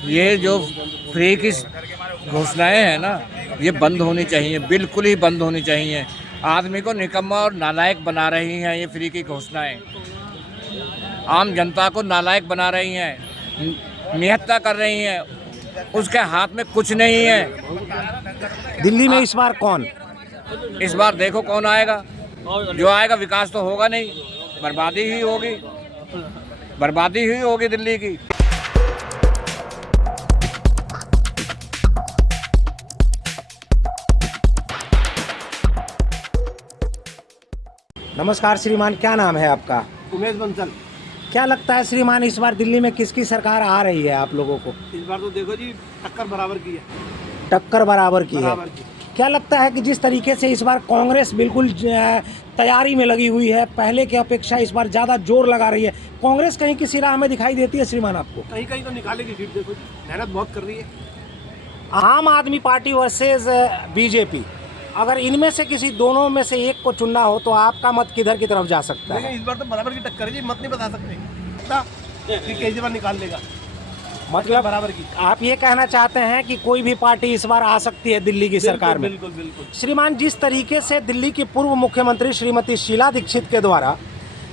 ये जो फ्री की घोषणाएं हैं ना, ये बंद होनी चाहिए, बिल्कुल ही बंद होनी चाहिए। आदमी को निकम्मा और नालायक बना रही हैं ये फ्री की घोषणाएं। आम जनता को नालायक बना रही हैं, निहत्था कर रही हैं। उसके हाथ में कुछ नहीं है। दिल्ली में इस बार कौन? इस बार देखो कौन आएगा। जो आएगा विकास तो होगा नहीं, बर्बादी ही होगी, बर्बादी ही होगी दिल्ली की। नमस्कार श्रीमान, क्या नाम है आपका? उमेश बंसल। क्या लगता है श्रीमान, इस बार दिल्ली में किसकी सरकार आ रही है आप लोगों को? इस बार तो देखो जी, टक्कर बराबर की है। टक्कर बराबर की है। बराबर की। क्या लगता है कि जिस तरीके से इस बार कांग्रेस बिल्कुल तैयारी में लगी हुई है, पहले की अपेक्षा इस बार ज़्यादा जोर लगा रही है, कांग्रेस कहीं किसी राह में दिखाई देती है श्रीमान आपको? कहीं कहीं तो निकालेगी सीट, देखो जी, मेहनत बहुत कर रही है। आम आदमी पार्टी वर्सेस बीजेपी, अगर इनमें से किसी दोनों में से एक को चुनना हो तो आपका मत किधर की तरफ जा सकता है? लेकिन इस बार तो बराबर की टक्कर है जी, मत नहीं बता सकते कि केजरीवाल निकाल लेगा। मतलब बराबर की। आप ये कहना चाहते हैं कि कोई भी पार्टी इस बार आ सकती है दिल्ली की सरकार में? बिल्कुल बिल्कुल। श्रीमान, जिस तरीके से दिल्ली की पूर्व मुख्यमंत्री श्रीमती शीला दीक्षित के द्वारा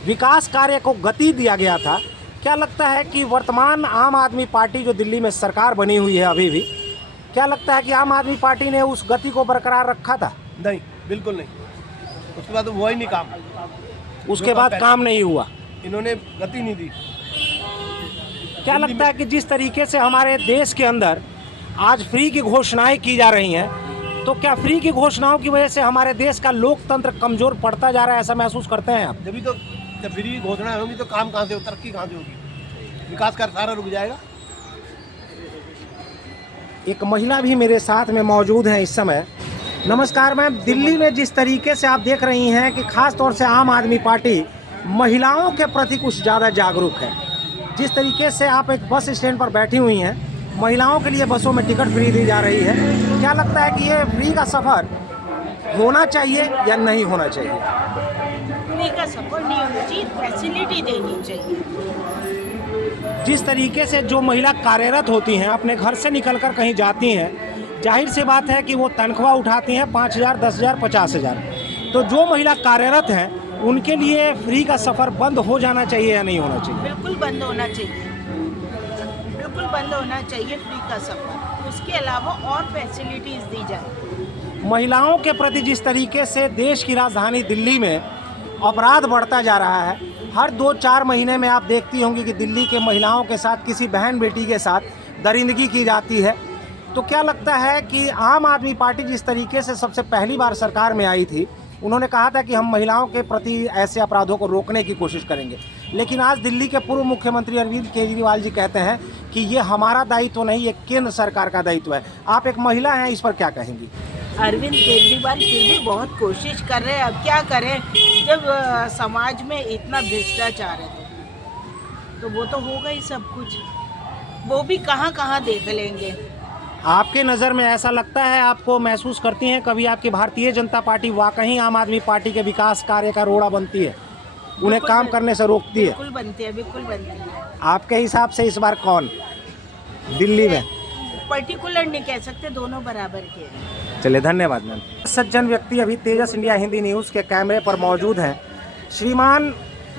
विकास कार्य को गति दिया गया था, क्या लगता है कि वर्तमान आम आदमी पार्टी जो दिल्ली में सरकार बनी हुई है अभी भी, क्या लगता है कि आम आदमी पार्टी ने उस गति को बरकरार रखा था? नहीं, बिल्कुल नहीं। उसके बाद हुआ ही नहीं काम। उसके बाद काम नहीं हुआ, इन्होंने गति नहीं दी। क्या लगता है कि जिस तरीके से हमारे देश के अंदर आज फ्री की घोषणाएं की जा रही हैं, तो क्या फ्री की घोषणाओं की वजह से हमारे देश का लोकतंत्र कमजोर पड़ता जा रहा है, ऐसा महसूस करते हैं आप? जब फ्री घोषणा होगी तो काम कहाँ से हो, तरक्की कहाँ से होगी, विकास का सारा रुक जाएगा। एक महिला भी मेरे साथ में मौजूद है इस समय। नमस्कार मैम, दिल्ली में जिस तरीके से आप देख रही हैं कि खास तौर से आम आदमी पार्टी महिलाओं के प्रति कुछ ज़्यादा जागरूक है। जिस तरीके से आप एक बस स्टैंड पर बैठी हुई हैं, महिलाओं के लिए बसों में टिकट फ्री दी जा रही है, क्या लगता है कि ये फ्री का सफ़र होना चाहिए या नहीं होना चाहिए? फ्री का सफर नहीं होना चाहिए, फैसिलिटी देनी चाहिए। जिस तरीके से जो महिला कार्यरत होती हैं, अपने घर से निकलकर कहीं जाती हैं, जाहिर सी बात है कि वो तनख्वाह उठाती हैं 5,000, 10,000, 50,000। तो जो महिला कार्यरत हैं उनके लिए फ्री का सफ़र बंद हो जाना चाहिए या नहीं होना चाहिए? बिल्कुल बंद होना चाहिए, बिल्कुल बंद होना चाहिए फ्री का सफर। उसके अलावा और फैसिलिटीज़ दी जाए। महिलाओं के प्रति जिस तरीके से देश की राजधानी दिल्ली में अपराध बढ़ता जा रहा है, हर 2-4 महीने में आप देखती होंगी कि दिल्ली के महिलाओं के साथ किसी बहन बेटी के साथ दरिंदगी की जाती है। तो क्या लगता है कि आम आदमी पार्टी जिस तरीके से सबसे पहली बार सरकार में आई थी, उन्होंने कहा था कि हम महिलाओं के प्रति ऐसे अपराधों को रोकने की कोशिश करेंगे, लेकिन आज दिल्ली के पूर्व मुख्यमंत्री अरविंद केजरीवाल जी कहते हैं कि ये हमारा दायित्व नहीं, ये केंद्र सरकार का दायित्व है। आप एक महिला हैं, इस पर क्या कहेंगी? अरविंद केजरीवाल फिर भी बहुत कोशिश कर रहे हैं। अब क्या करें, जब समाज में इतना भ्रष्टाचार है तो वो तो होगा ही सब कुछ। वो भी कहाँ कहाँ देख लेंगे। आपके नज़र में ऐसा लगता है, आपको महसूस करती हैं कभी आपकी भारतीय जनता पार्टी वाकई आम आदमी पार्टी के विकास कार्य का रोड़ा बनती है, उन्हें काम करने से रोकती है? बिल्कुल बनती है, बिल्कुल बनती है। आपके हिसाब से इस बार कौन दिल्ली में? पर्टिकुलर नहीं कह सकते, दोनों बराबर के हैं। चलिए, धन्यवाद मैम। सज्जन व्यक्ति अभी तेजस इंडिया हिंदी न्यूज़ के कैमरे पर मौजूद हैं। श्रीमान,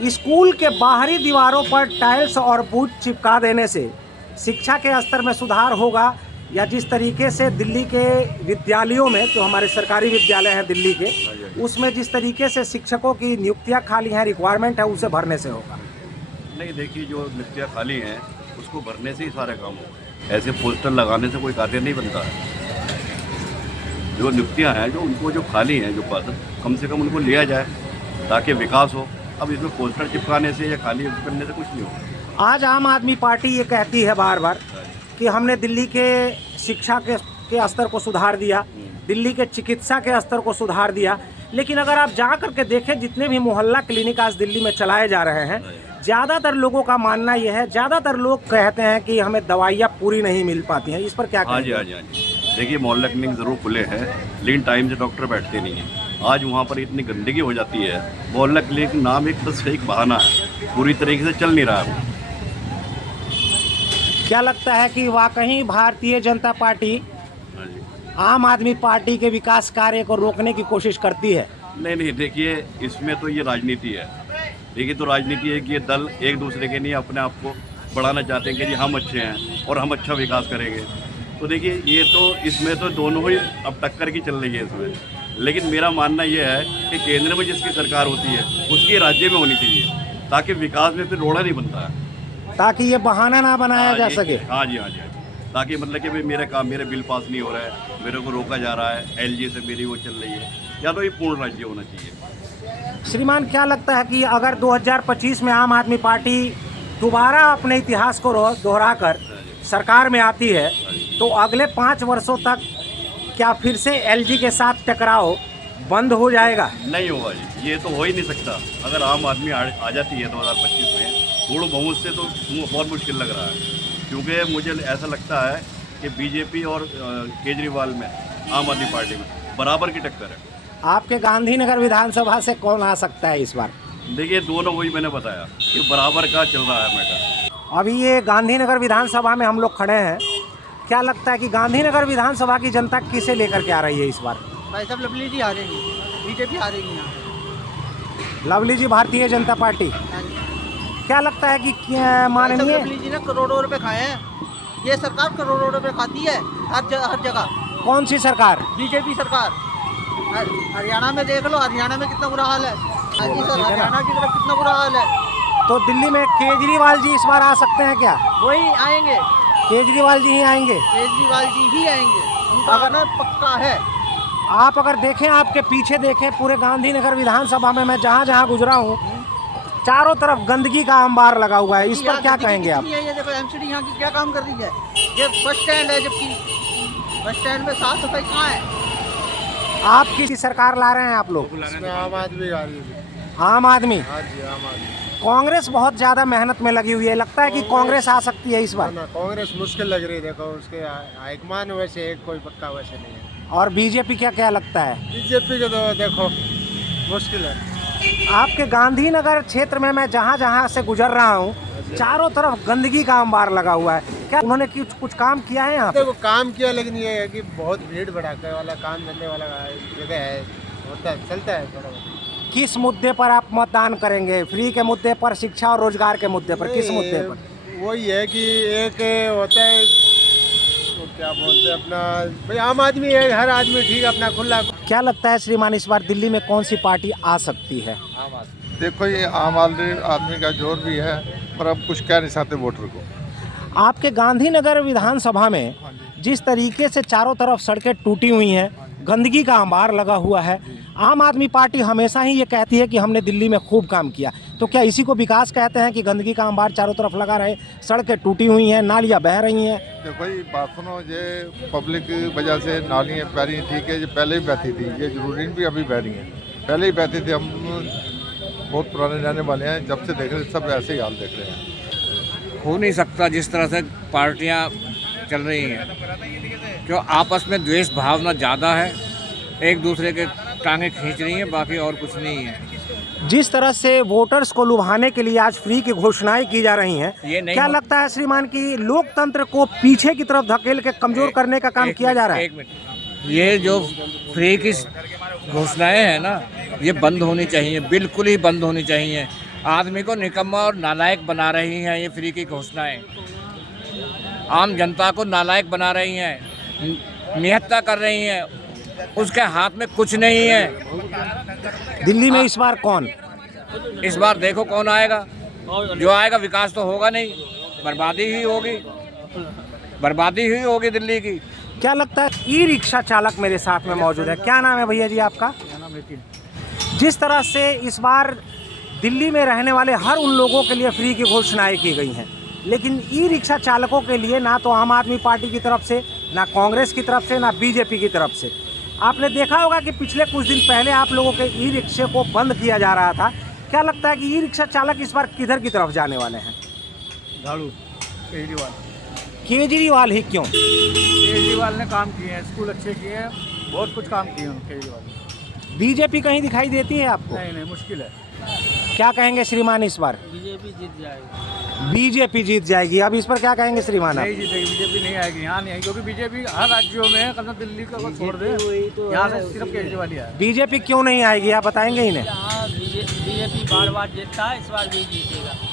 स्कूल के बाहरी दीवारों पर टाइल्स और बूट चिपका देने से शिक्षा के स्तर में सुधार होगा, या जिस तरीके से दिल्ली के विद्यालयों में, जो हमारे सरकारी विद्यालय हैं दिल्ली के, उसमें जिस तरीके से शिक्षकों की नियुक्तियां खाली हैं, रिक्वायरमेंट है, उसे भरने से होगा? नहीं, देखिए, जो नियुक्तियाँ खाली हैं उसको भरने से ही सारे काम होगा। ऐसे पोस्टर लगाने से कोई कार्य नहीं बनता है। जो नियुक्तियाँ हैं, जो उनको जो खाली हैं, जो पद, कम से कम उनको लिया जाए ताकि विकास हो। अब इसमें पोस्टर चिपकाने से या खाली करने से कुछ नहीं होगा। आज आम आदमी पार्टी ये कहती है बार बार कि हमने दिल्ली के शिक्षा के स्तर को सुधार दिया, दिल्ली के चिकित्सा के स्तर को सुधार दिया, लेकिन अगर आप जा करके देखें, जितने भी मोहल्ला क्लिनिक आज दिल्ली में चलाए जा रहे हैं, ज़्यादातर लोगों का मानना यह है, ज़्यादातर लोग कहते हैं कि हमें दवाइयाँ पूरी नहीं मिल पाती हैं। इस पर क्या हाँ जी, हाँ जी, हाँ जी। देखिए, मोहल्ला क्लिनिक ज़रूर खुले हैं, लेकिन टाइम से डॉक्टर बैठते नहीं हैं। आज वहाँ पर इतनी गंदगी हो जाती है। मोहल्ला क्लिनिक नाम एक बस एक बहाना है, पूरी तरीके से चल नहीं रहा है। क्या लगता है कि वाकई भारतीय जनता पार्टी हाँ जी। आम आदमी पार्टी के विकास कार्य को रोकने की कोशिश करती है? नहीं नहीं, देखिए इसमें तो ये राजनीति है। देखिए तो राजनीति है कि ये दल एक दूसरे के लिए अपने आप को बढ़ाना चाहते हैं कि जी हम अच्छे हैं और हम अच्छा विकास करेंगे। तो देखिए ये तो इसमें तो दोनों ही अब टक्कर की चल रही है इसमें। लेकिन मेरा मानना ये है कि केंद्र में जिसकी सरकार होती है उसकी राज्य में होनी चाहिए, ताकि विकास में फिर रोड़ा नहीं बनता है, ताकि ये बहाना ना बनाया जा सके। हाँ जी, हाँ जी, हाँ जी। ताकि मतलब कि भाई मेरे बिल पास नहीं हो रहा है, मेरे को रोका जा रहा है, एलजी से मेरी वो चल रही है, या तो ये पूर्ण राज्य होना चाहिए। श्रीमान, क्या लगता है कि अगर 2025 में आम आदमी पार्टी दोबारा अपने इतिहास को दोहराकर सरकार में आती है तो अगले 5 वर्षों तक क्या फिर से एलजी के साथ टकराव बंद हो जाएगा? नहीं होगा जी, ये तो हो ही नहीं सकता। अगर आम आदमी आ जाती है 2025 में पूर्ण बहुमत से, तो बहुत मुश्किल लग रहा है, क्योंकि मुझे ऐसा लगता है कि बीजेपी और केजरीवाल में आम आदमी पार्टी में बराबर की टक्कर है। आपके गांधीनगर विधानसभा से कौन आ सकता है इस बार? देखिए दोनों, वही मैंने बताया कि बराबर का चल रहा है मैटर। अभी ये गांधीनगर विधानसभा में हम लोग खड़े हैं। क्या लगता है कि गांधीनगर विधानसभा की जनता किसे लेकर के आ रही है इस बार? भाई साहब लवली जी हारेगी, बीजेपी हारेगी यहाँ। लवली जी भारतीय जनता पार्टी। क्या लगता है कि माननीय लवली जी ने करोड़ों रुपए खाए हैं, ये सरकार करोड़ों रुपए खाती है हर जगह। कौन सी सरकार? बीजेपी सरकार। हरियाणा में देख लो, हरियाणा में कितना बुरा हाल है। हाँ जी सर, हरियाणा की तरफ कितना बुरा हाल है। तो दिल्ली में केजरीवाल जी इस बार आ सकते हैं क्या? वही आएंगे, केजरीवाल जी ही आएंगे। केजरीवाल जी ही आएंगे, उनका आना पक्का है। आप अगर देखें, आपके पीछे देखें, पूरे गांधीनगर विधानसभा में मैं जहाँ जहाँ गुजरा हूँ, चारों तरफ गंदगी का अंबार लगा हुआ है। इस पर क्या कहेंगे आप? ये देखो एमसीडी यहाँ की क्या काम कर रही है। ये बस स्टैंड है, जबकि बस स्टैंड में साफ सफाई कहाँ है। आप किसी सरकार ला रहे हैं आप लोग? आम आदमी आ रही है। आम आदमी। हाँ जी, आम आदमी। कांग्रेस बहुत ज्यादा मेहनत में लगी हुई है, लगता है कि कांग्रेस आ सकती है इस बार? कांग्रेस मुश्किल लग रही है, देखो उसके हाईकमान वैसे एक कोई पक्का वैसे नहीं है। और बीजेपी क्या लगता है? बीजेपी के तो देखो मुश्किल है। आपके गांधीनगर क्षेत्र में मैं जहाँ जहाँ से गुजर रहा हूँ, चारों तरफ गंदगी का अंबार लगा हुआ है। क्या उन्होंने कुछ काम किया है यहाँ पे? देखो काम किया, लेकिन ये है कि बहुत भीड़ भड़ाके वाला काम धंधे वाला जगह है, होता है, चलता है थोड़ा बहुत। किस मुद्दे पर आप मतदान करेंगे? फ्री के मुद्दे पर, शिक्षा और रोजगार के मुद्दे पर, किस मुद्दे पर? वही है कि एक होता है तो क्या बोलते हैं अपना, भाई आम आदमी है, हर आदमी ठीक है अपना खुला। क्या लगता है श्रीमान, इस बार दिल्ली में कौन सी पार्टी आ सकती है? आम आदमी। देखो ये आम आदमी का जोर भी है, पर अब कुछ कह नहीं सकते वोटर को। आपके गांधीनगर विधानसभा में जिस तरीके से चारों तरफ सड़कें टूटी हुई हैं, गंदगी का अंबार लगा हुआ है, आम आदमी पार्टी हमेशा ही ये कहती है कि हमने दिल्ली में खूब काम किया, तो क्या इसी को विकास कहते हैं कि गंदगी का अंबार चारों तरफ लगा रहे, सड़कें टूटी हुई हैं, नालियाँ बह रही हैं? देखो ये बात सुनो, ये पब्लिक की वजह से नालियाँ बह रही हैं, ठीक है, ये पहले ही बहती थी, ये जरूरी भी अभी बह रही हैं, पहले ही बहती थी। हम बहुत पुराने रहने वाले हैं, जब से देख रहे सब ऐसे ही हाल देख रहे हैं। हो नहीं सकता जिस तरह से पार्टियां चल रही हैं, क्यों आपस में द्वेष भावना ज़्यादा है, एक दूसरे के टांगें खींच रही हैं, बाकी और कुछ नहीं है। जिस तरह से वोटर्स को लुभाने के लिए आज फ्री की घोषणाएं की जा रही हैं, ये नहीं क्या लगता है श्रीमान कि लोकतंत्र को पीछे की तरफ धकेल के कमजोर करने का काम किया जा रहा है? एक मिनट, ये जो फ्री की घोषणाएं हैं ना, ये बंद होनी चाहिए, बिल्कुल ही बंद होनी चाहिए। आदमी को निकम्मा और नालायक बना रही हैं ये फ्री की घोषणाएं, आम जनता को नालायक बना रही हैं, निहत्ता कर रही हैं, उसके हाथ में कुछ नहीं है। दिल्ली में इस बार कौन? इस बार देखो कौन आएगा, जो आएगा विकास तो होगा नहीं, बर्बादी ही होगी, बर्बादी ही होगी दिल्ली की। क्या लगता है? ई रिक्शा चालक मेरे साथ में मौजूद है। क्या नाम है भैया जी आपका? जिस तरह से इस बार दिल्ली में रहने वाले हर उन लोगों के लिए फ्री की घोषणाएं की गई हैं, लेकिन ई रिक्शा चालकों के लिए ना तो आम आदमी पार्टी की तरफ से, ना कांग्रेस की तरफ से, ना बीजेपी की तरफ से। आपने देखा होगा कि पिछले कुछ दिन पहले आप लोगों के ई रिक्शे को बंद किया जा रहा था। क्या लगता है कि ई रिक्शा चालक इस बार किधर की तरफ जाने वाले हैं? झाड़ू केजरीवाल। केजरीवाल ही क्यों? केजरीवाल ने काम किए हैं, स्कूल अच्छे किए हैं, बहुत कुछ काम किए हैं केजरीवाल। बीजेपी कहीं दिखाई देती है आपको? नहीं, मुश्किल है। क्या कहेंगे श्रीमान इस बार? बीजेपी जीत जाएगी। बीजेपी जीत जाएगी, अब इस पर क्या कहेंगे श्रीमान आप? नहीं जीतेगी, बीजेपी नहीं आएगी, यहाँ नहीं आएगी, क्योंकि बीजेपी हर राज्यों में कम से कम दिल्ली को छोड़ दे, यहाँ से सिर्फ केजरीवाल ही है। बीजेपी क्यों नहीं आएगी आप बताएंगे इन्हें? हाँ बीजेपी बार बार जीतता है, इस बार भी जीतेगा।